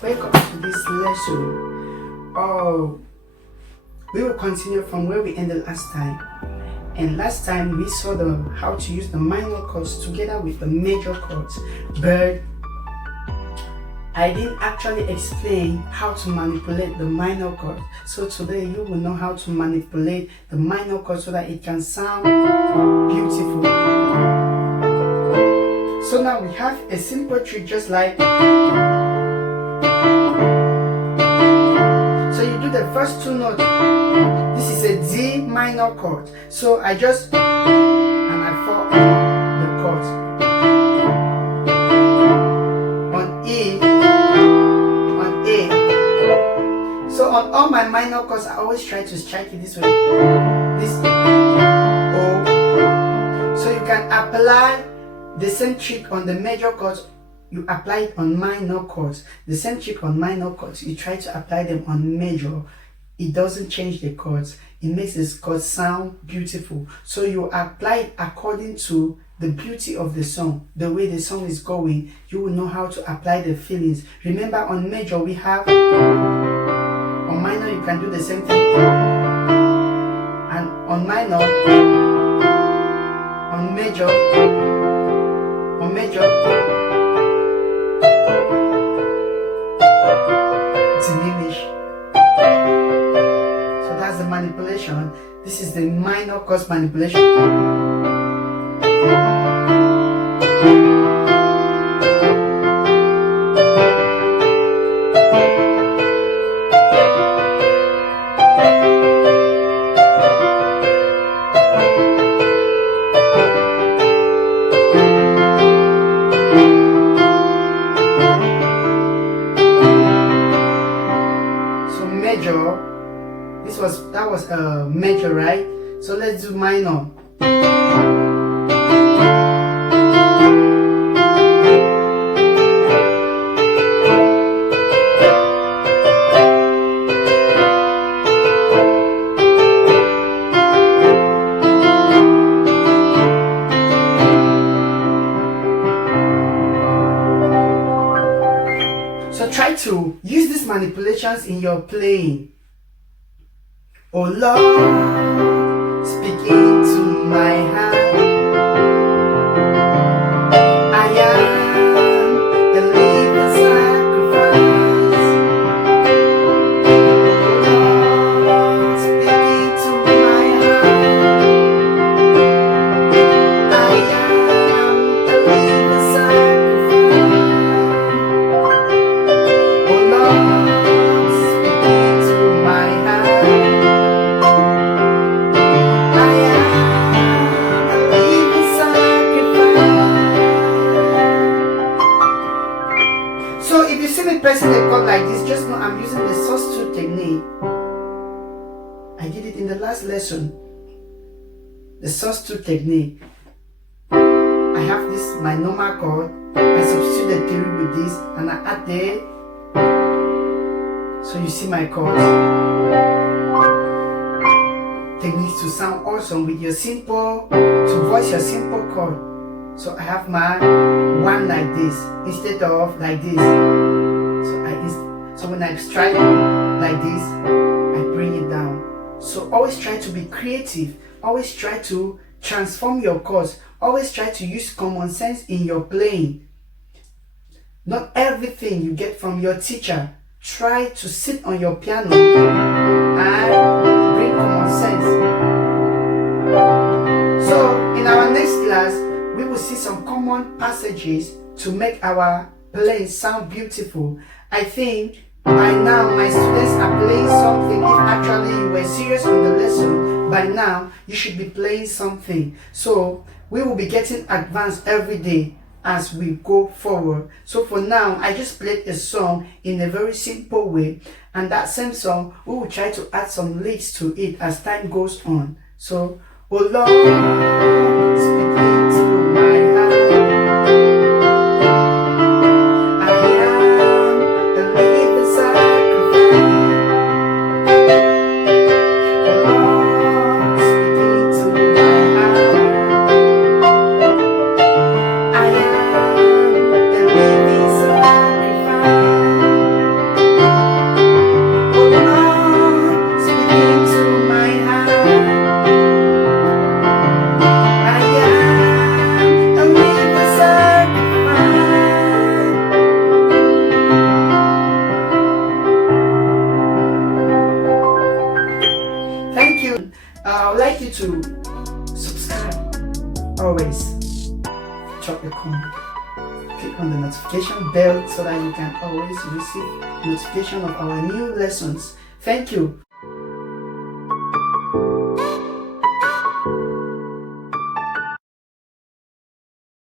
Welcome to this lesson. We will continue from where we ended last time. And last time we saw how to use the minor chords together with the major chords, but I didn't actually explain how to manipulate the minor chords. So today you will know how to manipulate the minor chords so that it can sound beautiful. So now we have a simple trick just like. So you do the first two notes. This is a D minor chord. So I just and I fall on the chords. On E, on A. So on all my minor chords, I always try to strike it this way. This O. So you can apply the same trick on the major chords. You apply it on minor chords. The same trick on minor chords. You try to apply them on major. It doesn't change the chords. It makes this chord sound beautiful. So you apply it according to the beauty of the song, the way the song is going. You will know how to apply the feelings. Remember, on major we have. On minor you can do the same thing. And on minor, on major. Diminish. So that's the manipulation. This is the minor chords manipulation. That was a major, right? So let's do minor. So try to use these manipulations in your playing. Oh Lord, speaking to my heart, I am a living sacrifice. Oh Lord, speaking to my heart, I am a living sacrifice. Oh Lord, speaking to my heart. So if you see me pressing a chord like this, just know I'm using the substitute technique. I did it in the last lesson. The substitute technique. I have this, my normal chord. I substitute the 3 with this and I add the. So you see my chords. Techniques to sound awesome with your simple, to voice your simple chord. So I have my one like this instead of like this. So when I strike like this, I bring it down. So always try to be creative. Always try to transform your chords. Always try to use common sense in your playing. Not everything you get from your teacher. Try to sit on your piano and bring common sense. So in our next class, we will see some common passages to make our playing sound beautiful. I think by now my students are playing something. If actually you were serious on the lesson, by now you should be playing something. So we will be getting advanced every day as we go forward. So for now, I just played a song in a very simple way, and that same song we will try to add some lyrics to it as time goes on. So, oh Lord, speaking to my heart, I am a living sacrifice. Oh Lord, speaking to my heart, I am a living sacrifice. Thank you. I would like you to subscribe. Always drop a comment. Click on the notification bell so that you can always receive notification of our new lessons. Thank you.